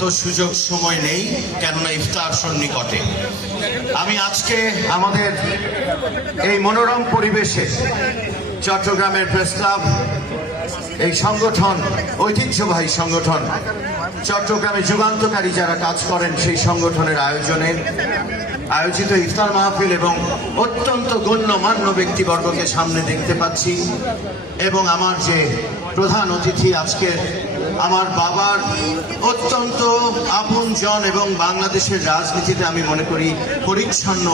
তো সুযোগ সময় নেই, কেননা ইফতার সন্নিকটে। আমি আজকে আমাদের এই মনোরম পরিবেশে চট্টগ্রামের প্রেস ক্লাব, এই সংগঠন, ঐতিহ্যবাহী সংগঠন, চট্টগ্রামে যুগান্তকারী যারা কাজ করেন সেই সংগঠনের আয়োজিত ইফতার মাহফিল এবং অত্যন্ত গণ্যমান্য ব্যক্তিবর্গকে সামনে দেখতে পাচ্ছি। এবং আমার যে প্রধান অতিথি আজকে আমার বাবার অত্যন্ত আপনজন এবং বাংলাদেশের রাজনীতিতে আমি মনে করি পরিচ্ছন্ন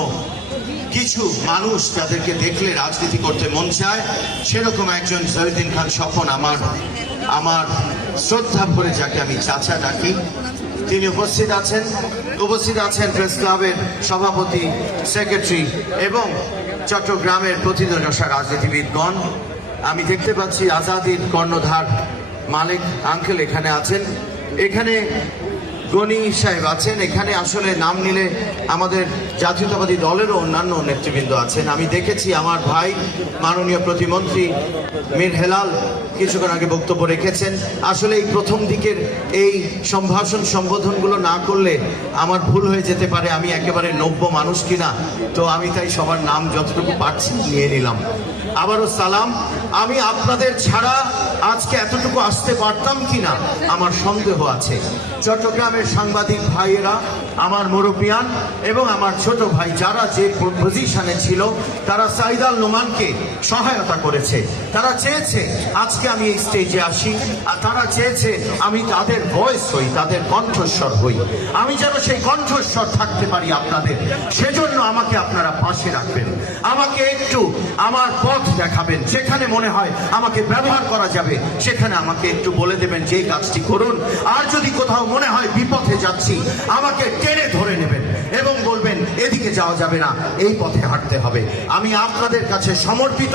কিছু মানুষ যাদেরকে দেখলে রাজনীতি করতে মন চায়, সেরকম একজন জহিউদ্দিন খান স্বপন, আমার শ্রদ্ধা ভরে যাকে আমি চাচা ডাকি, তিনি উপস্থিত আছেন প্রেস ক্লাবের সভাপতি, সেক্রেটারি এবং চট্টগ্রামের প্রতিদ্বন্দ্বী রাজনীতিবিদগণ। আমি দেখতে পাচ্ছি আজাদির কর্ণধার মালিক আঙ্কেল এখানে আছেন, এখানে গনি সাহেব আছেন, এখানে আসলে নাম নিলে আমাদের জাতীয়তাবাদী দলেরও অন্যান্য নেতৃবৃন্দ আছেন। আমি দেখেছি আমার ভাই মাননীয় প্রতিমন্ত্রী মীর হেলাল কিছুক্ষণ আগে বক্তব্য রেখেছেন। আসলে এই প্রথম দিকের এই সম্বোধনগুলো না করলে আমার ভুল হয়ে যেতে পারে, আমি একেবারে নব্য মানুষ কিনা, তো আমি তাই সবার নাম যতটুকু পারছি নিয়ে নিলাম। আবারও সালাম। আমি আপনাদের ছাড়া আজকে এতটুকু আসতে পারতাম কিনা আমার সন্দেহ আছে। চট্টগ্রামের সাংবাদিক ভাইয়েরা, আমার মুরব্বিয়ান এবং আমার ছোট ভাই যারা যে পজিশনে ছিল, তারা সাইদ আল নোমানকে সহায়তা করেছে। তারা চেয়েছে আজকে আমি এই স্টেজে আসি, আর তারা চেয়েছে আমি তাদের ভয়েস হই, তাদের কণ্ঠস্বর হই, আমি যেন সেই কণ্ঠস্বর থাকতে পারি আপনাদের। সেজন্য আমাকে আপনারা পাশে রাখবেন, আমাকে একটু আমার পথ দেখাবেন, যেখানে মনে হয় আমাকে ব্যবহার করা যাবে সেখানে আমাকে একটু বলে দেবেন যে কাজটি করুন। আর যদি কোথাও মনে হয় বিপথে যাচ্ছি, আমাকে টেনে ধরে নেবেন এবং বলবেন এদিকে যাওয়া যাবে না, এই পথে হাঁটতে হবে। আমি আপনাদের কাছে সমর্পিত।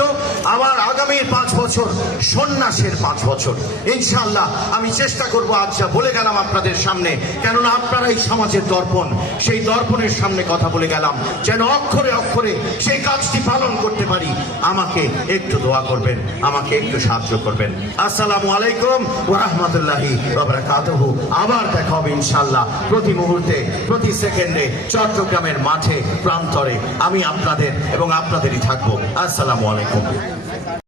আমার আগামীর 5 বছর সন্ন্যাসের 5 বছর ইনশাআল্লাহ। আমি চেষ্টা করব আজ যা বলে গেলাম আপনাদের সামনে, কেননা আপনারা এই সমাজের দর্পণ, সেই দর্পণের সামনে কথা বলে গেলাম, যেন অক্ষরে অক্ষরে সেই কাজটি পালন করতে পারি। আমাকে একটু দোয়া করবেন, আমাকে একটু সাহায্য করবেন। আসসালামু আলাইকুম ওয়া রাহমাতুল্লাহি ওয়া বারাকাতুহু। আবার দেখা হবে ইনশাআল্লাহ। প্রতি মুহূর্তে, প্রতি সেকেন্ডে চট্টগ্রামের মাঠে প্রান্তরে আমি আপনাদের এবং আপনাদেরই থাকবো। আসসালামু আলাইকুম।